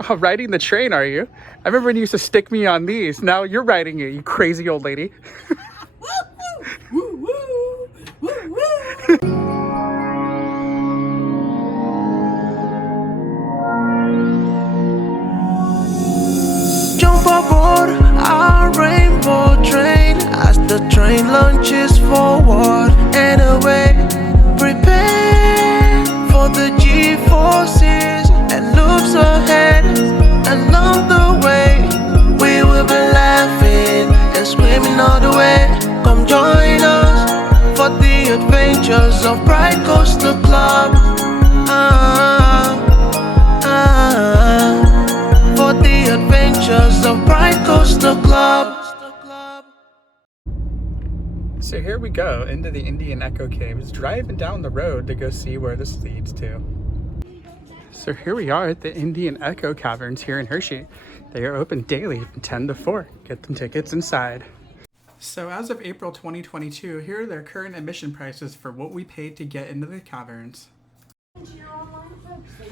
Oh, riding the train, are you? I remember when you used to stick me on these. Now you're riding it, you crazy old lady. Woo, woo, woo, woo. Jump aboard our rainbow train as the train launches forward and away. Prepare for the G-forces and loops ahead. Along the way, we will be laughing and screaming all the way. Come join us for the adventures of Bright Coastal Club. For the adventures of Bright Coastal Club. So here we go into the Indian Echo Caves, driving down the road to go see where this leads to. So here we are at the Indian Echo Caverns here in Hershey. They are open daily from 10 to 4. Get them tickets inside. So as of April 2022, here are their current admission prices for what we paid to get into the caverns.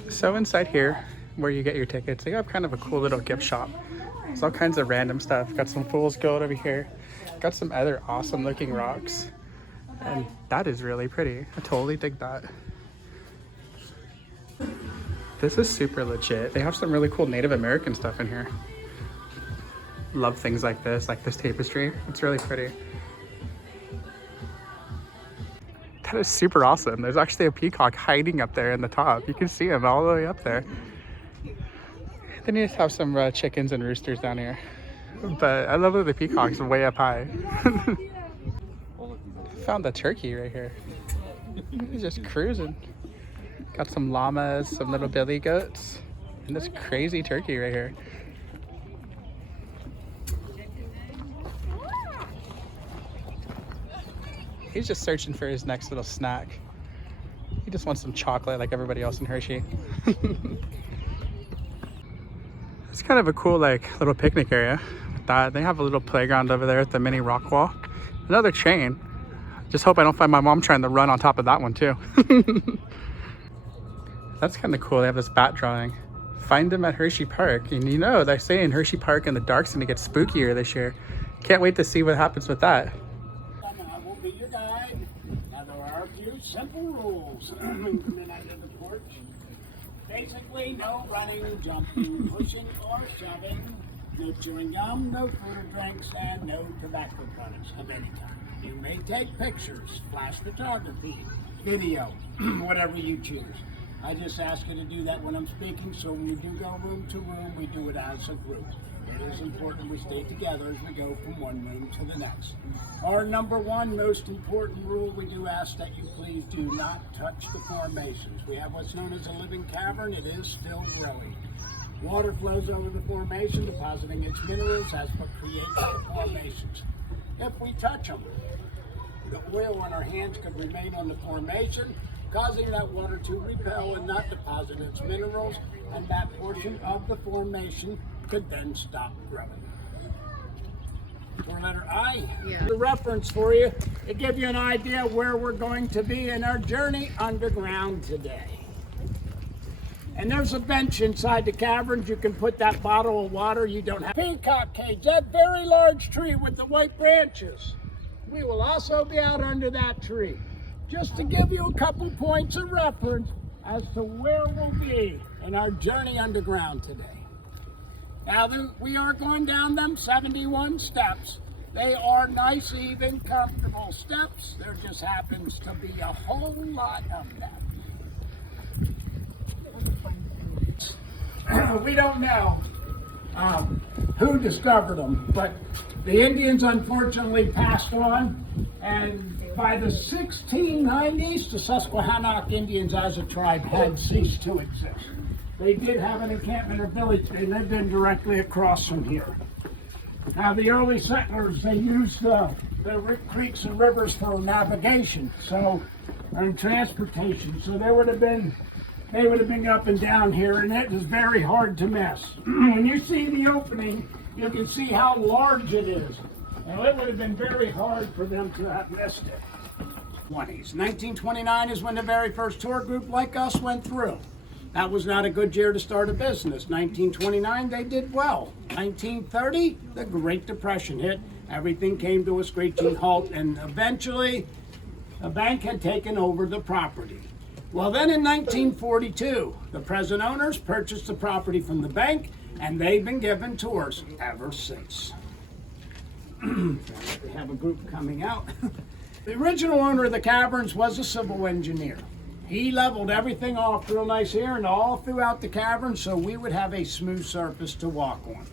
So inside here, where you get your tickets, they have kind of a cool little gift shop. There's all kinds of random stuff. Got some fool's gold over here. Got some other awesome looking rocks. And that is really pretty. I totally dig that. This is super legit. They have some really cool Native American stuff in here. Love things like this tapestry. It's really pretty. That is super awesome. There's actually a peacock hiding up there in the top. You can see him all the way up there. Then you just have some chickens and roosters down here. But I love that the peacock's way up high. Found the turkey right here. He's just cruising. Got some llamas, some little billy goats, and this crazy turkey right here. He's just searching for his next little snack. He just wants some chocolate like everybody else in Hershey. It's kind of a cool little picnic area with that. They have a little playground over there at the mini rock wall. Another train. Just hope I don't find my mom trying to run on top of that one too. That's kind of cool. They have this bat drawing. Find them at Hershey Park. And you know, they say in Hershey Park in the dark's gonna get spookier this year. Can't wait to see what happens with that. I will be your guide. Now there are a few simple rules. Coming out of the porch. Basically, no running, jumping, pushing, or shoving. No chewing gum, no food or drinks, and no tobacco products of any kind. You may take pictures, flash photography, video, whatever you choose. I just ask you to do that when I'm speaking, so when we do go room to room, we do it as a group. It is important we stay together as we go from one room to the next. Our number one most important rule, we do ask that you please do not touch the formations. We have what's known as a living cavern. It is still growing. Water flows over the formation, depositing its minerals. That's what creates the formations. If we touch them, the oil on our hands could remain on the formation, causing that water to repel and not deposit its minerals, and that portion of the formation could then stop growing. For letter I, the reference for you to give you an idea where we're going to be in our journey underground today. And there's a bench inside the caverns. You can put that bottle of water. You don't have peacock cage, that very large tree with the white branches. We will also be out under that tree. Just to give you a couple points of reference as to where we'll be in our journey underground today. Now, we are going down them 71 steps. They are nice, even, comfortable steps. There just happens to be a whole lot of them. We don't know who discovered them, but the Indians unfortunately passed on, and by the 1690s, the Susquehannock Indians as a tribe had ceased to exist. They did have an encampment or village. They lived in directly across from here. Now, the early settlers, they used the creeks and rivers for navigation, and transportation. So they would have been up and down here, and it is very hard to miss. When you see the opening, you can see how large it is. Now, it would have been very hard for them to have missed it. 1929 is when the very first tour group like us went through. That was not a good year to start a business. 1929, they did well. 1930, the Great Depression hit. Everything came to a screeching halt, and eventually, a bank had taken over the property. Well, then in 1942, the present owners purchased the property from the bank, and they've been given tours ever since. We have a group coming out. The original owner of the caverns was a civil engineer. He leveled everything off real nice here and all throughout the cavern so we would have a smooth surface to walk on.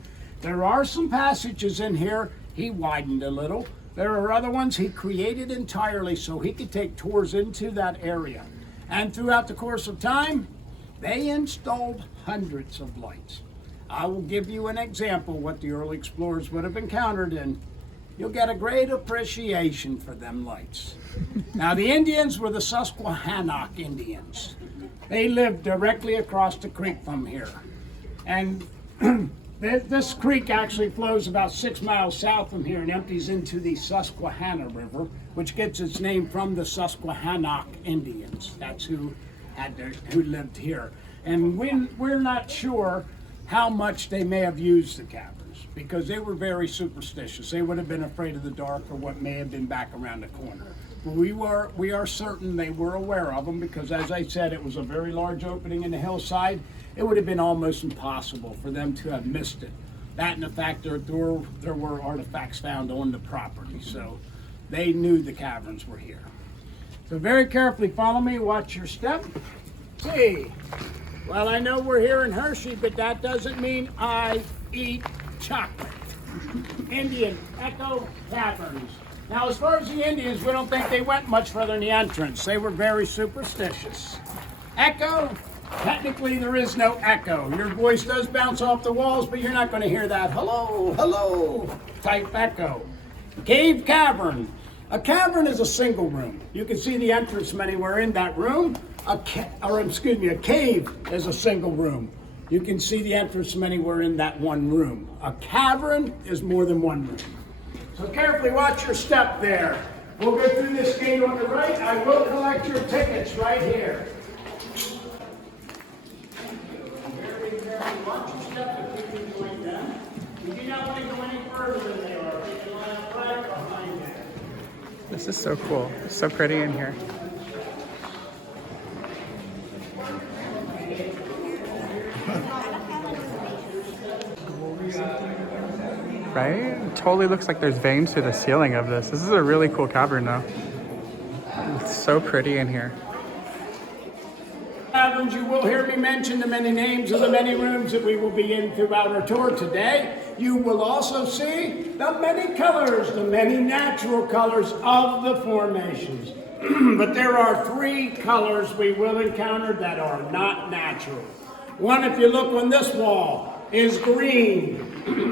There are some passages in here he widened a little. There are other ones he created entirely so he could take tours into that area. And throughout the course of time, they installed hundreds of lights. I will give you an example what the early explorers would have encountered, and you'll get a great appreciation for them lights. Now, the Indians were the Susquehannock Indians. They lived directly across the creek from here. And this creek actually flows about 6 miles south from here and empties into the Susquehanna River, which gets its name from the Susquehannock Indians. That's who lived here. And we're not sure how much they may have used the caverns because they were very superstitious. They would have been afraid of the dark or what may have been back around the corner. But we are certain they were aware of them because, as I said, it was a very large opening in the hillside. It would have been almost impossible for them to have missed it. That and the fact there were artifacts found on the property, so they knew the caverns were here. So very carefully follow me, watch your step. See, well, I know we're here in Hershey, but that doesn't mean I eat chocolate. Indian Echo Caverns. Now, as far as the Indians, we don't think they went much further in the entrance. They were very superstitious. Echo, technically there is no echo. Your voice does bounce off the walls, but you're not going to hear that hello, hello type echo. Cave cavern. A cavern is a single room. You can see the entrance from anywhere in that room. A cave is a single room. You can see the entrance from anywhere in that one room. A cavern is more than one room. So carefully watch your step there. We'll go through this gate on the right. I will collect your tickets right here. Very carefully watch your step if you can join them. You do not want to go any further than they are. They can line up right behind them. This is so cool. It's so pretty in here. Right? It totally looks like there's veins through the ceiling of this. This is a really cool cavern though. It's so pretty in here. Caverns, you will hear me mention the many names of the many rooms that we will be in throughout our tour today. You will also see the many colors, the many natural colors of the formations. But there are 3 colors we will encounter that are not natural. One, if you look on this wall, is green.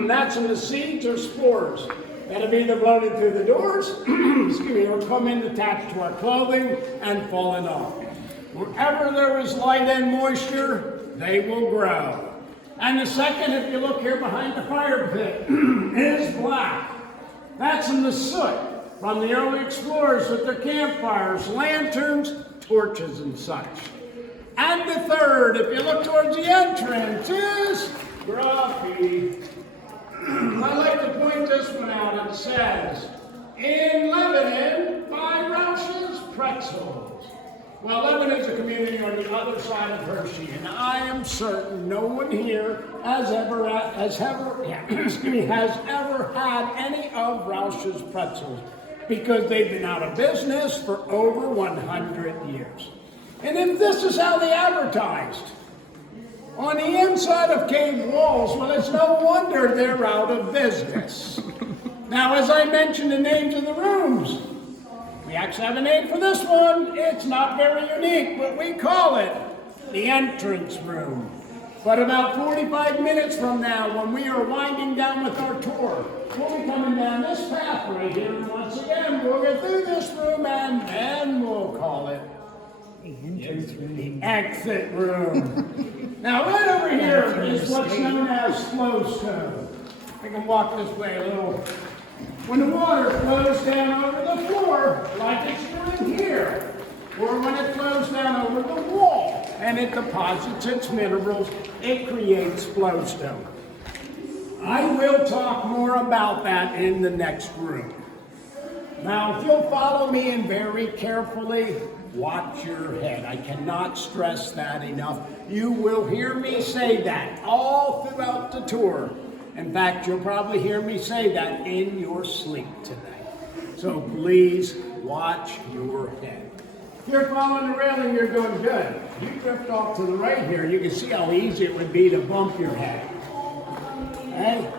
That's in the seeds or spores that have either floated through the doors, or come in attached to our clothing and fallen off. Wherever there is light and moisture, they will grow. And the second, if you look here behind the fire pit, is black. That's in the soot from the early explorers with their campfires, lanterns, torches, and such. And the third, if you look towards the entrance, is graffiti. I'd like to point this one out. It says, in Lebanon, by Roush's Pretzels. Well, Lebanon is a community on the other side of Hershey, and I am certain no one here has ever had any of Roush's Pretzels because they've been out of business for over 100 years. And if this is how they advertised, on the inside of cave walls, well, it's no wonder they're out of business. Now, as I mentioned the names of the rooms, we actually have a name for this one. It's not very unique, but we call it the entrance room. But about 45 minutes from now, when we are winding down with our tour, we'll be coming down this path right here. And once again, we'll get through this room and then we'll call it the exit room. Now, right over here is what's known as flowstone. I can walk this way a little. When the water flows down over the floor, like it's doing here, or when it flows down over the wall, and it deposits its minerals. It creates flowstone. I will talk more about that in the next room. Now, if you'll follow me and very carefully watch your head. I cannot stress that enough. You will hear me say that all throughout the tour. In fact, you'll probably hear me say that in your sleep tonight. So please watch your head. If you're following the railing, you're doing good. You drift off to the right here, you can see how easy it would be to bump your head. Okay?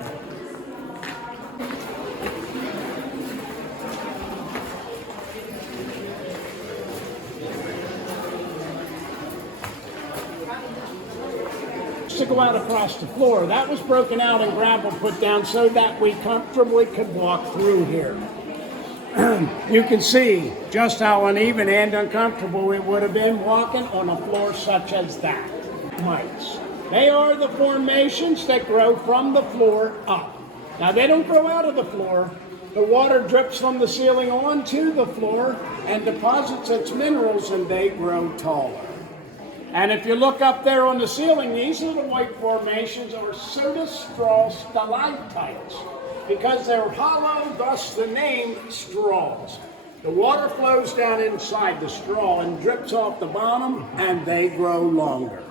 To go out across the floor. That was broken out and gravel put down so that we comfortably could walk through here. You can see just how uneven and uncomfortable it would have been walking on a floor such as that. Mites. They are the formations that grow from the floor up. Now they don't grow out of the floor. The water drips from the ceiling onto the floor and deposits its minerals, and they grow taller. And if you look up there on the ceiling, these little white formations are soda straw stalactites because they're hollow, thus the name straws. The water flows down inside the straw and drips off the bottom, and they grow longer.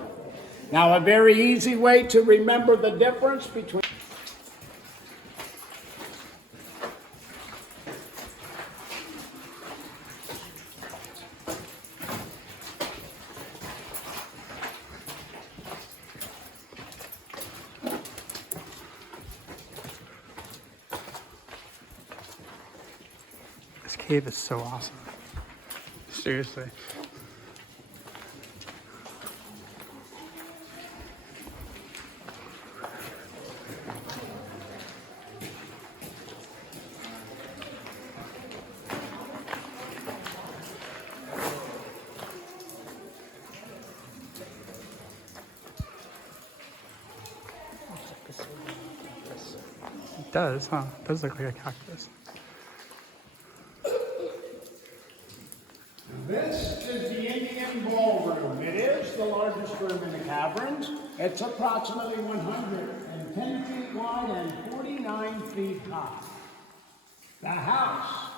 Now, a very easy way to remember the difference between This cave is so awesome. Seriously. It does, huh? It does look like a cactus. This is the Indian ballroom. It is the largest room in the caverns. It's approximately 110 feet wide and 49 feet high. The house.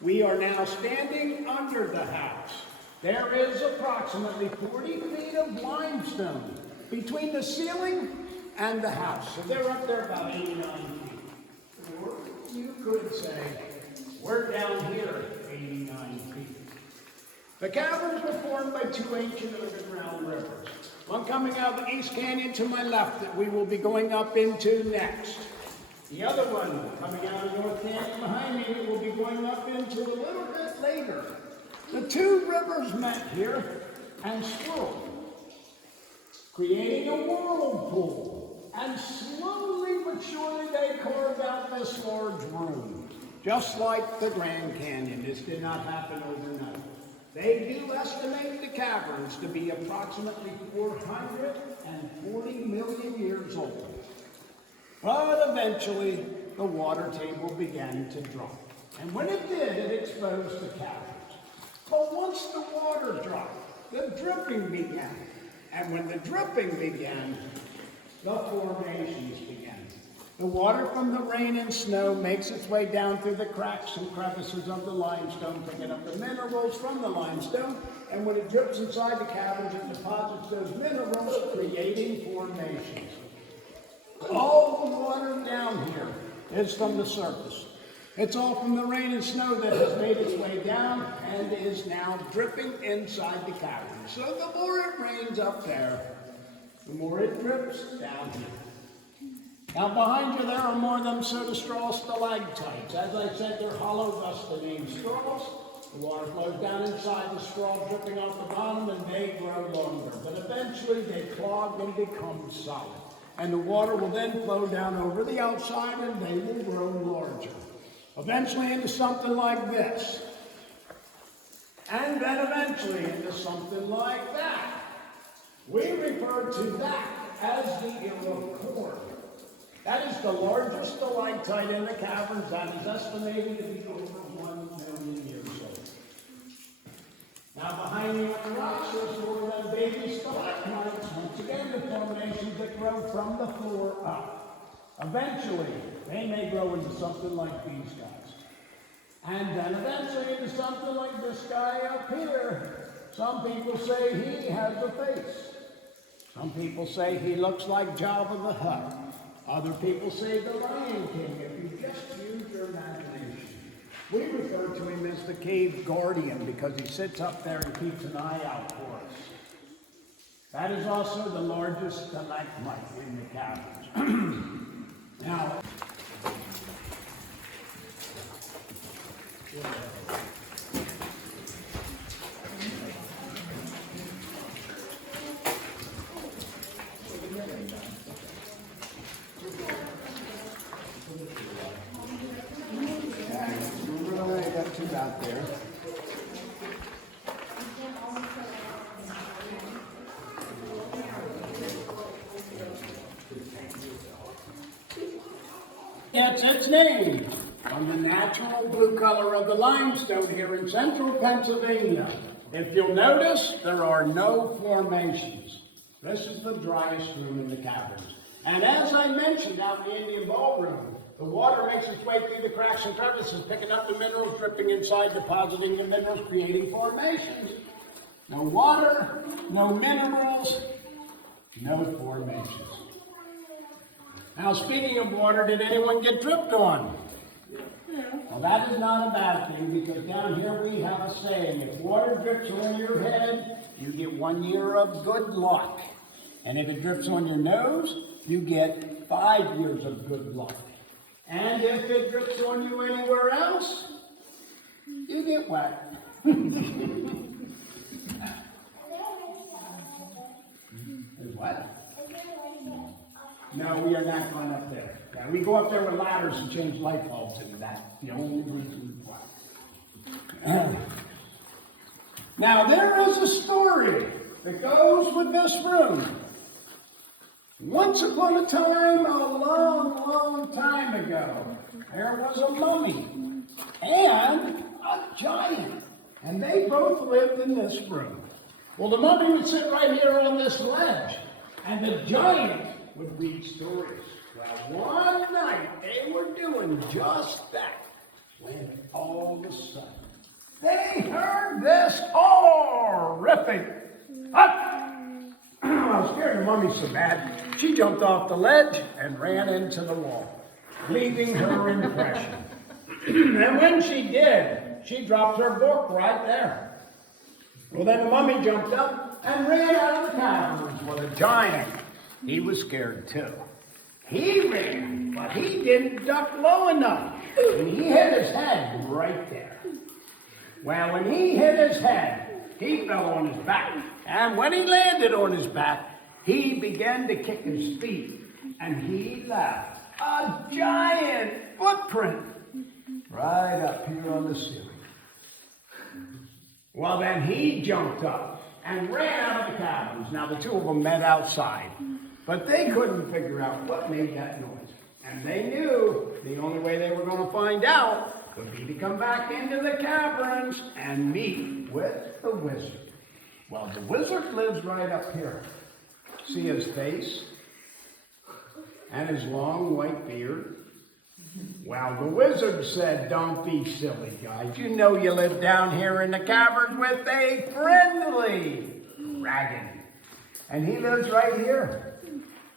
We are now standing under the house. There is approximately 40 feet of limestone between the ceiling and the house. So they're up there about 89 feet. Or you could say, we're down here 89 feet. The caverns were formed by two ancient underground rivers. One coming out of the East Canyon to my left that we will be going up into next. The other one coming out of North Canyon behind me that we'll be going up into a little bit later. The two rivers met here and swirled, creating a whirlpool. And slowly but surely they carved out this large room. Just like the Grand Canyon, this did not happen overnight. They do estimate the caverns to be approximately 440 million years old. But eventually, the water table began to drop. And when it did, it exposed the caverns. But once the water dropped, the dripping began. And when the dripping began, the formations began. The water from the rain and snow makes its way down through the cracks and crevices of the limestone, picking up the minerals from the limestone, and when it drips inside the caverns, it deposits those minerals, creating formations. All the water down here is from the surface. It's all from the rain and snow that has made its way down and is now dripping inside the cavern. So the more it rains up there, the more it drips down here. Now behind you there are more of them soda straw stalactites. As I said, they're hollow, thus the name straws. The water flows down inside the straw, dripping off the bottom, and they grow longer. But eventually they clog and become solid. And the water will then flow down over the outside, and they will grow larger. Eventually into something like this. And then eventually into something like that. We refer to that as the ear of corn. That is the largest stalactite in the caverns that is estimated to be over 1 million years old. Now behind me on the rocks, there's more of them baby formations that grow from the floor up. Eventually, they may grow into something like these guys. And then eventually into something like this guy up here. Some people say he has a face. Some people say he looks like Jabba the Hutt. Other people say the Lion King, if you just use your imagination. We refer to him as the cave guardian because he sits up there and keeps an eye out for us. That is also the largest stalagmite in the caverns. Now, out there. Gets its name from the natural blue color of the limestone here in central Pennsylvania. If you'll notice, there are no formations. This is the driest room in the caverns. And as I mentioned out in the Indian ballroom, the water makes its way through the cracks and crevices, picking up the minerals, dripping inside, depositing the minerals, creating formations. No water, no minerals, no formations. Now, speaking of water, did anyone get dripped on? Well, that is not a bad thing, because down here we have a saying, if water drips on your head, you get 1 year of good luck. And if it drips on your nose, you get 5 years of good luck. And if it drips on you anywhere else, you get wet. Is what? No, we are not going up there. We go up there with ladders and change light bulbs into that. The only reason why. Now, there is a story that goes with this room. Once upon a time, a long, long time ago, there was a mummy and a giant, and they both lived in this room. Well, the mummy would sit right here on this ledge, and the giant would read stories. Well, one night, they were doing just that, when all of a sudden, they heard this horrific I was scared the mummy so bad, she jumped off the ledge and ran into the wall, leaving her impression. And when she did, she dropped her book right there. Well, then the mummy jumped up and ran out of the caverns. Well, the giant, he was scared too. He ran, but he didn't duck low enough, and he hit his head right there. Well, when he hit his head, he fell on his back. And when he landed on his back, he began to kick his feet. And he left a giant footprint right up here on the ceiling. Well, then he jumped up and ran out of the caverns. Now, the two of them met outside. But they couldn't figure out what made that noise. And they knew the only way they were going to find out would be to come back into the caverns and meet with the wizard. Well, the wizard lives right up here. See his face and his long white beard? Well, the wizard said, don't be silly, guys. You know you live down here in the caverns with a friendly dragon. And he lives right here.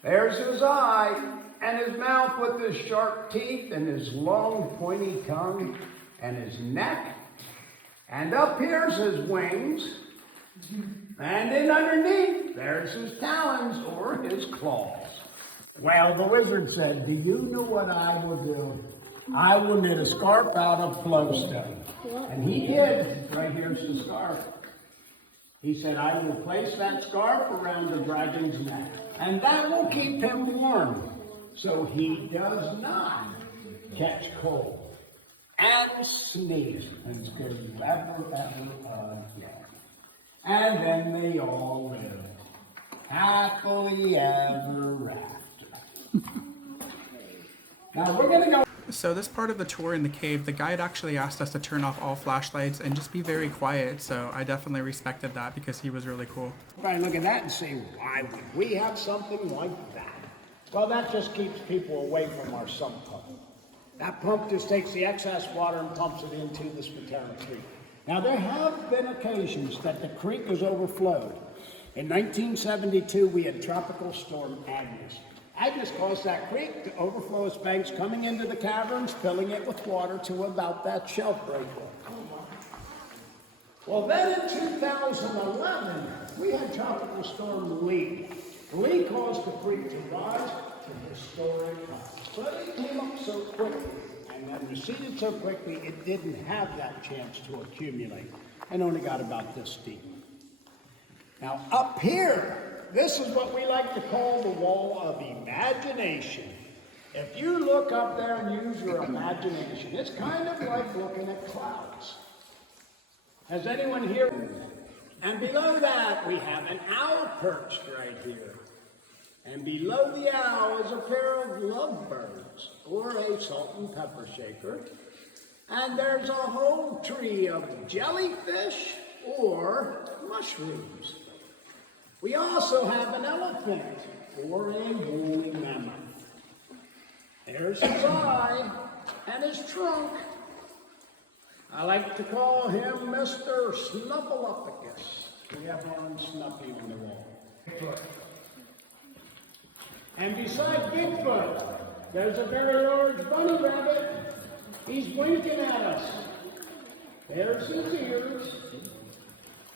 There's his eye and his mouth with his sharp teeth and his long pointy tongue and his neck. And up here's his wings. And then underneath, there's his talons or his claws. Well, the wizard said, do you know what I will do? I will knit a scarf out of flowstone. And he did. Right here's the scarf. He said, I will place that scarf around the dragon's neck. And that will keep him warm, so he does not catch cold and sneeze until you ever again. And then they all lived happily ever after. Now we're going to go. So this part of the tour in the cave, the guide actually asked us to turn off all flashlights and just be very quiet. So I definitely respected that because he was really cool. I look at that and say, why would we have something like that? Well, that just keeps people away from our sump pump. That pump just takes the excess water and pumps it into this Matera Creek. Now, there have been occasions that the creek has overflowed. In 1972, we had Tropical Storm Agnes. Agnes caused that creek to overflow its banks, coming into the caverns, filling it with water to about that shelf break. Well, then in 2011, we had Tropical Storm Lee. Lee caused the creek to rise to historic heights. But it came up so quickly and then receded so quickly, it didn't have that chance to accumulate and only got about this deep. Now, up here, this is what we like to call the wall of imagination. If you look up there and use your imagination, it's kind of like looking at clouds. Has anyone here? And below that, we have an owl perched right here. And below the owl is a pair of lovebirds, or a salt and pepper shaker. And there's a whole tree of jellyfish or mushrooms. We also have an elephant, or a woolly mammoth. There's his eye and his trunk. I like to call him Mr. Snuffleupagus. We have our own Snuffy on the wall. And beside Bigfoot, there's a very large bunny rabbit. He's winking at us. There's his ears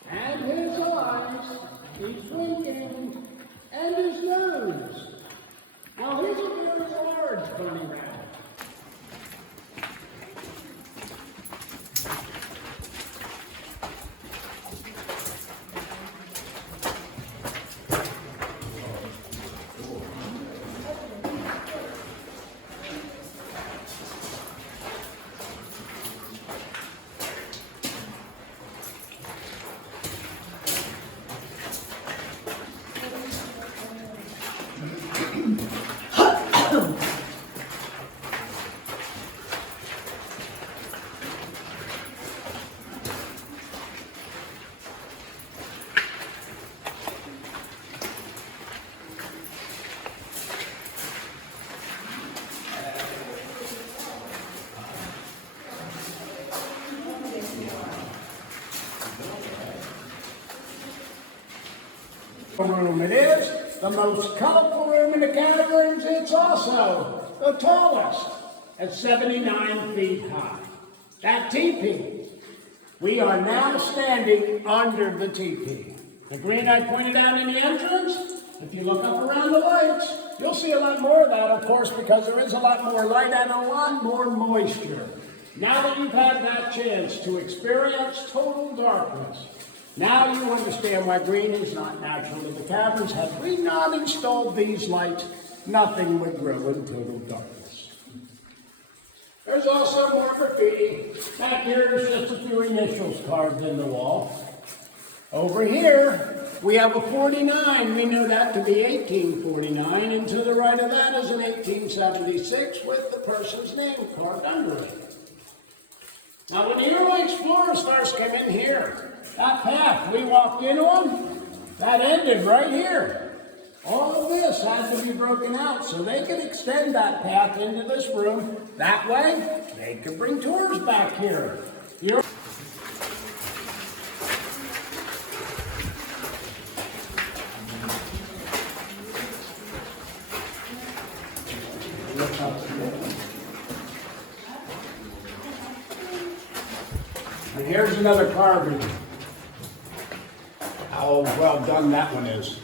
and his eyes. He's winking, and his nose. Now here's a very large bunny rabbit. Room it is, the most colorful room in the caverns. It's also the tallest at 79 feet high. That teepee. We are now standing under the teepee. The green I pointed out in the entrance, if you look up around the lights, you'll see a lot more of that, of course, because there is a lot more light and a lot more moisture. Now that you've had that chance to experience total darkness, now you understand why green is not natural in the caverns. Had we not installed these lights, nothing would grow in total darkness. There's also more graffiti. Back here, there's just a few initials carved in the wall. Over here, we have a 49. We knew that to be 1849. And to the right of that is an 1876 with the person's name carved under it. Now, when the early explorers first came in here, that path we walked in on, that ended right here. All of this had to be broken out so they could extend that path into this room. That way, they could bring tours back here. And here's another carving. How well done that one is.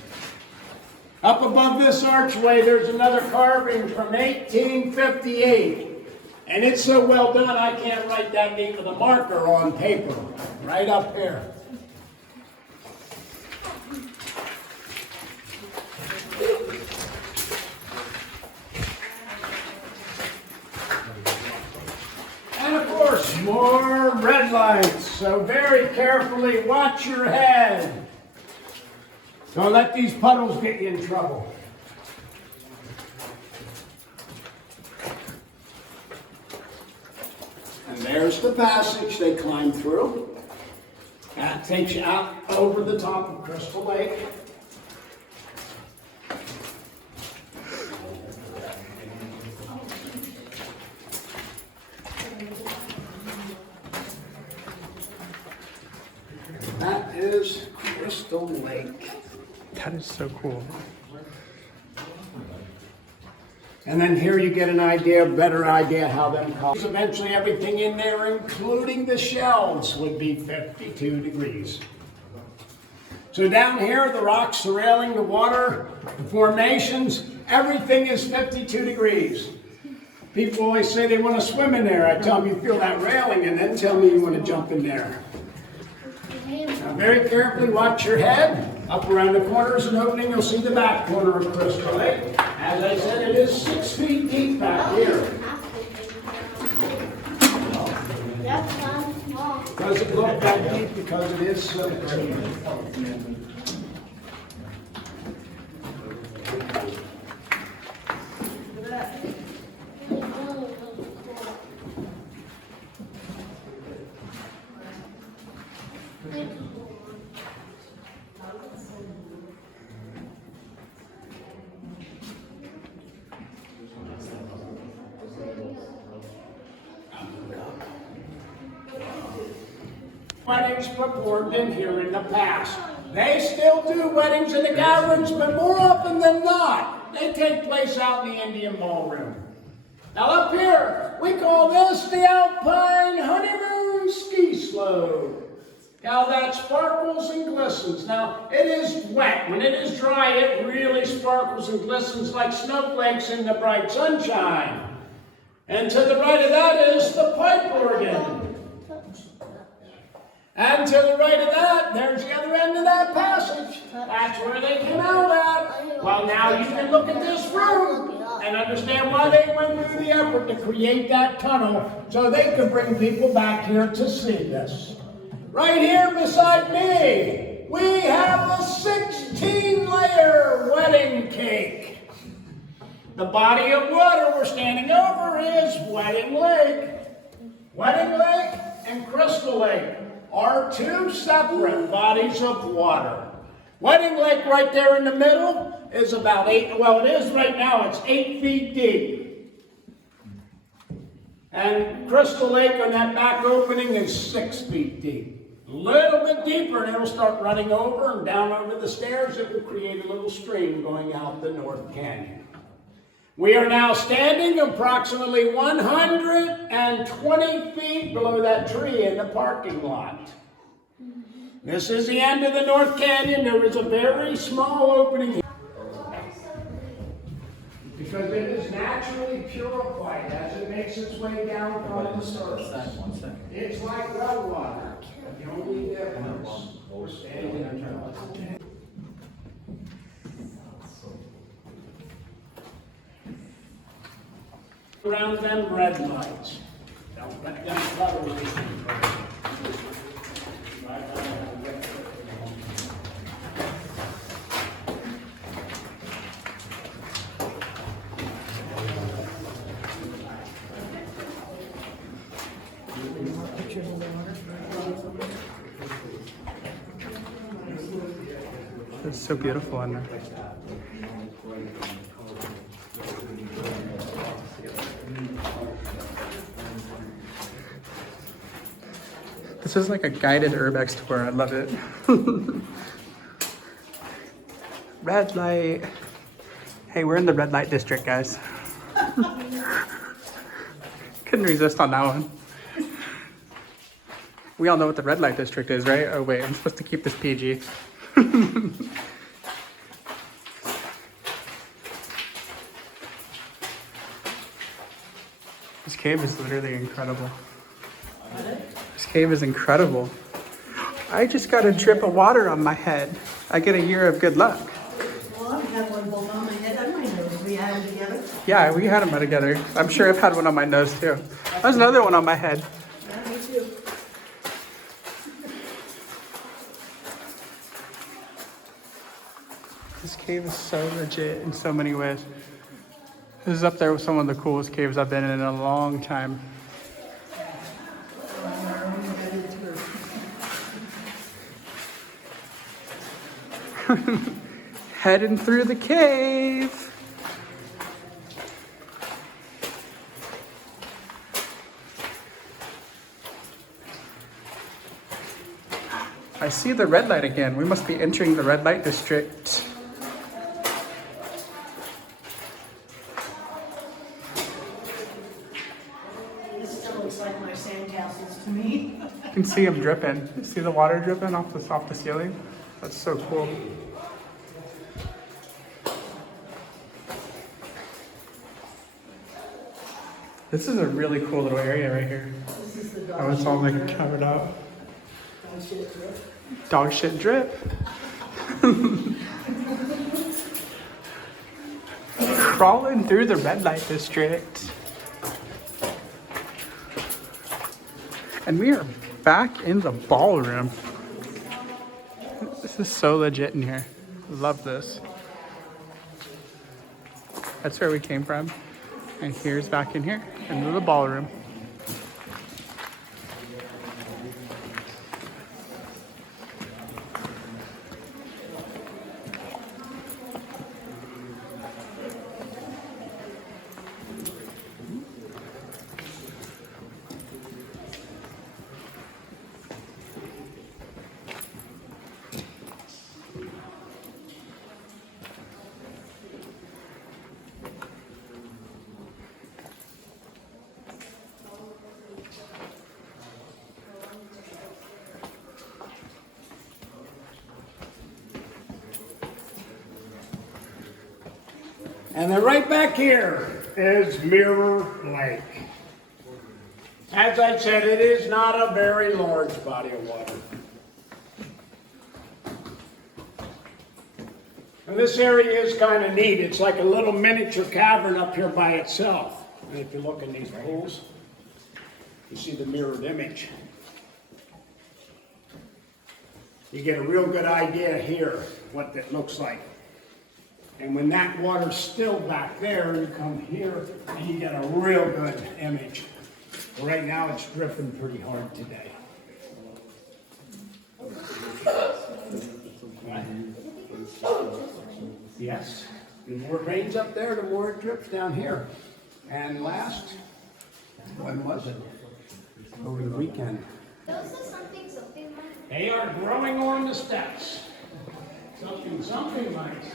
Up above this archway, there's another carving from 1858. And it's so well done, I can't write that name with a marker on paper. Right up here. And of course, more red lights. So very carefully watch your head. Don't let these puddles get you in trouble. just a passage they climb through. That takes you out over the top of Crystal Lake. That is Crystal Lake. That is so cool. And then here you get an idea, better idea how them colors. Eventually everything in there, including the shells, would be 52 degrees. So down here, the rocks surrounding the water, the formations, everything is 52 degrees. People always say they want to swim in there. I tell them you feel that railing and then tell me you want to jump in there. Now very carefully watch your head. Up around the corners and opening, you'll see the back corner of Crystal Lake. As I said, it is 6 feet deep back here. Does it look that deep because it is so deep? Weddings performed in here in the past. They still do weddings in the caverns, but more often than not, they take place out in the Indian ballroom. Now up here, we call this the Alpine Honeymoon Ski Slope. Now that sparkles and glistens. Now it is wet. When it is dry, it really sparkles and glistens like snowflakes in the bright sunshine. And to the right of that is the pipe organ. And to the right of that, there's the other end of that passage. That's where they came out at. Well, now you can look at this room and understand why they went through the effort to create that tunnel so they could bring people back here to see this. Right here beside me, we have a 16-layer wedding cake. The body of water we're standing over is Wedding Lake. Wedding Lake and Crystal Lake are two separate bodies of water. Wedding Lake right there in the middle is about 8, well it is right now, it's 8 feet deep. And Crystal Lake on that back opening is 6 feet deep. A little bit deeper and it'll start running over and down over the stairs. It will create a little stream going out the North Canyon. We are now standing approximately 120 feet below that tree in the parking lot. This is the end of the North Canyon. There is a very small opening here because it is naturally purified as it makes its way down from the surface. It's like well water. The only difference, we're standing in a around them red lights. Don't let them cover me. It's so beautiful in there. This is like a guided urbex tour. I love it. Red light. Hey, we're in the red light district, guys. Couldn't resist on that one. We all know what the red light district is, right? Oh wait, I'm supposed to keep this PG. This cave is literally incredible. This cave is incredible. I just got a drip of water on my head. I get a year of good luck. Well, I've had one both on my head and my nose. We had them together. Yeah, we had them together. I'm sure I've had one on my nose too. There's another one on my head. Yeah, me too. This cave is so legit in so many ways. This is up there with some of the coolest caves I've been in a long time. Heading through the cave. I see the red light again. We must be entering the red light district. This still looks like my sandcastles to me. You can see them dripping. You see the water dripping off the ceiling? That's so cool. This is a really cool little area right here. This is the Oh, it's all like covered up. Dog shit drip. Crawling through the red light district. And we are back in the ballroom. This is so legit in here. Love this. That's where we came from. And here's back in here, into the ballroom. And then right back here is Mirror Lake. As I said, it is not a very large body of water. And this area is kind of neat. It's like a little miniature cavern up here by itself. And if you look in these holes, you see the mirrored image. You get a real good idea here what that looks like. And when that water's still back there, you come here and you get a real good image. Right now it's dripping pretty hard today. Right? Yes. The more it rains up there, the more it drips down here. And last, when was it? Over the weekend. They are growing on the steps. Something mites.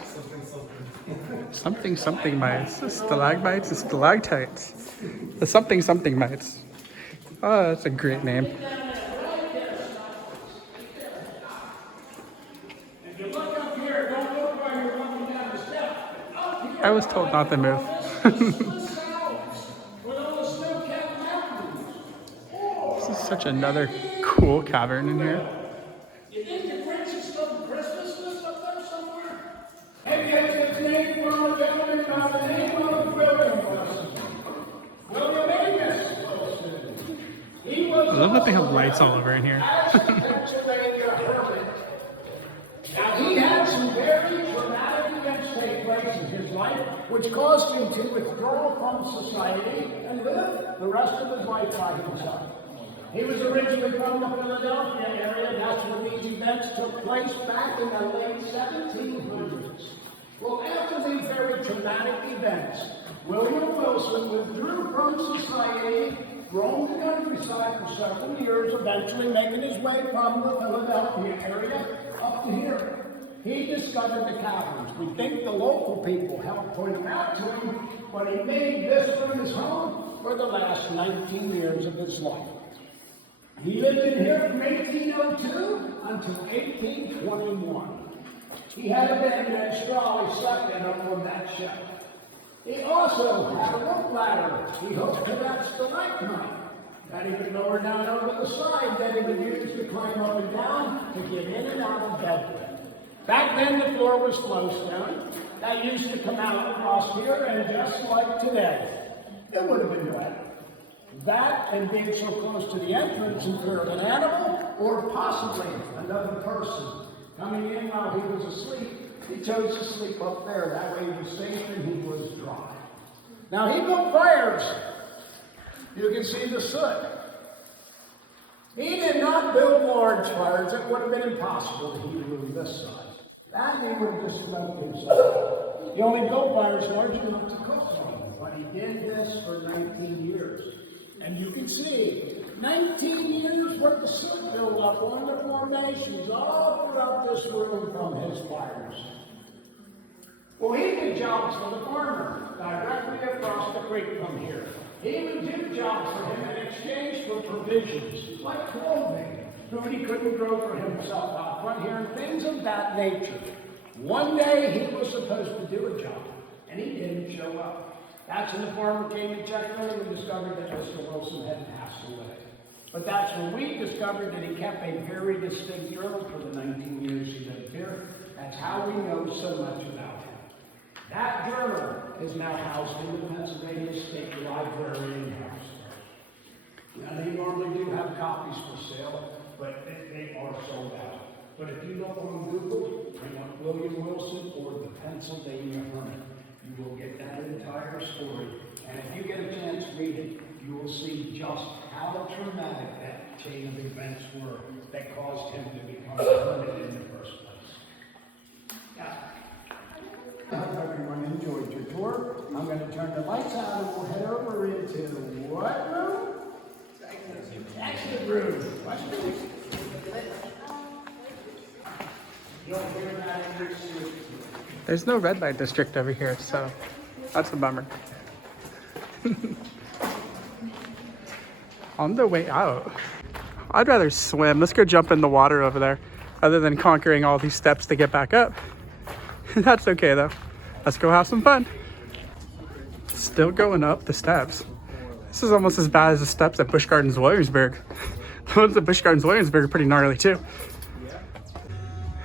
Something mites. The stalagmites and stalactites. The something mites. Oh, that's a great name. If you look up here, don't look while you're running down the step. Up here, I was told not to move. This is such another cool cavern in here. You think the Grinch is still Christmas up there somewhere? Maybe it's named for a gentleman by the name of William Wilson. William Angus Wilson. He was I love that they have lights all over in here. Pennsylvania hermit. Now he had some very dramatic events take place in his life, which caused him to withdraw from society and live the rest of his life by himself. He was originally from the Philadelphia area. That's where these events took place back in the late 1700s. Well, after these very traumatic events, William Wilson withdrew from society, roamed the countryside for several years, eventually making his way from the Philadelphia area up to here. He discovered the caverns. We think the local people helped point them out to him, but he made this one his home for the last 19 years of his life. He lived in here from 1802 until 1821. He had a bed and straw he slept in up on that shelf. He also had a rope ladder he hooked to that stalagmite that he could lower down over the side that he would use to climb up and down to get in and out of bed with. Back then the floor was flowstone that used to come out across here, and just like today, it would have been wet. That and being so close to the entrance and fear of an animal or possibly another person coming in while he was asleep, he chose to sleep up there. That way he was safe and he was dry. Now he built fires. You can see the soot. He did not build large fires. It would have been impossible to heat a room this size. That he would have just smoked himself. He only built fires large enough to cook on, but he did this for 19 years. And you can see, 19 years worth of soot built up on the formations all throughout this room from his fires. Well, he did jobs for the farmer directly across the creek from here. He would do jobs for him in exchange for provisions, like clothing, food he couldn't grow for himself out front here, and things of that nature. One day he was supposed to do a job, and he didn't show up. That's when the farmer came and checked on him and discovered that Mr. Wilson had passed away. But that's when we discovered that he kept a very distinct journal for the 19 years he lived here. That's how we know so much about him. That journal is now housed in the Pennsylvania State Library in Harrisburg. Now, they normally do have copies for sale, but they are sold out. But if you look on Google, you want William Wilson or the Pennsylvania Hermit, you will get that entire story. And if you get a chance to read it, you will see just how traumatic that chain of events were that caused him to become a hermit in the first place. Yeah. I hope everyone enjoyed your tour. I'm going to turn the lights out and we'll head over into what room? Exit room. What room? You'll hear that in your sleep. There's no red light district over here, so that's a bummer. On the way out, I'd rather swim. Let's go jump in the water over there, other than conquering all these steps to get back up. That's okay though. Let's go have some fun. Still going up the steps. This is almost as bad as the steps at Busch Gardens Williamsburg. The ones at Busch Gardens Williamsburg are pretty gnarly too.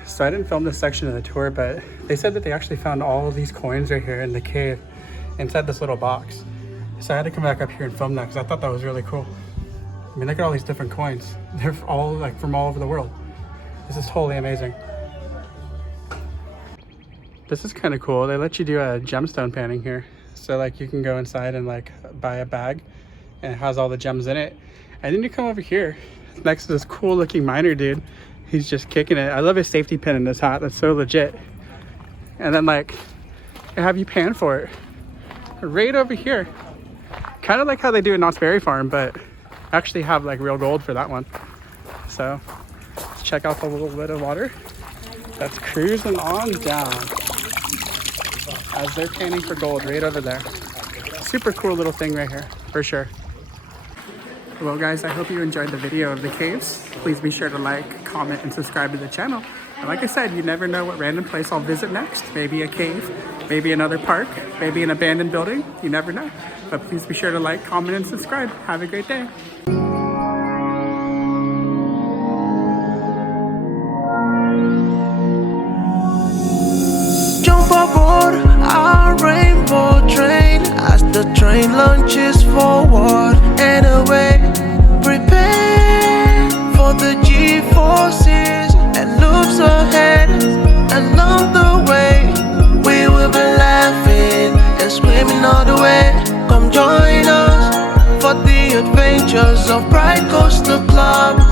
So I didn't film this section of the tour, but they said that they actually found all of these coins right here in the cave inside this little box. So I had to come back up here and film that because I thought that was really cool. I mean, look at all these different coins. They're all like from all over the world. This is totally amazing. This is kind of cool. They let you do a gemstone panning here. So like you can go inside and like buy a bag and it has all the gems in it. And then you come over here next to this cool looking miner dude. He's just kicking it. I love his safety pin in his hat. That's so legit. And then like they have you pan for it right over here. Kind of like how they do at Knott's Berry Farm, but actually have like real gold for that one. So let's check out the little bit of water that's cruising on down as they're panning for gold right over there. Super cool little thing right here, for sure. Well guys, I hope you enjoyed the video of the caves. Please be sure to like, comment, and subscribe to the channel. And like I said, you never know what random place I'll visit next. Maybe a cave, maybe another park, maybe an abandoned building. You never know. But please be sure to like, comment, and subscribe. Have a great day. Jump aboard our rainbow train as the train launches forward and away. Prepare for the G-forces and loops ahead. Along the way, we will be laughing and screaming all the way. Come join us for the adventures of Bright Coastal Club.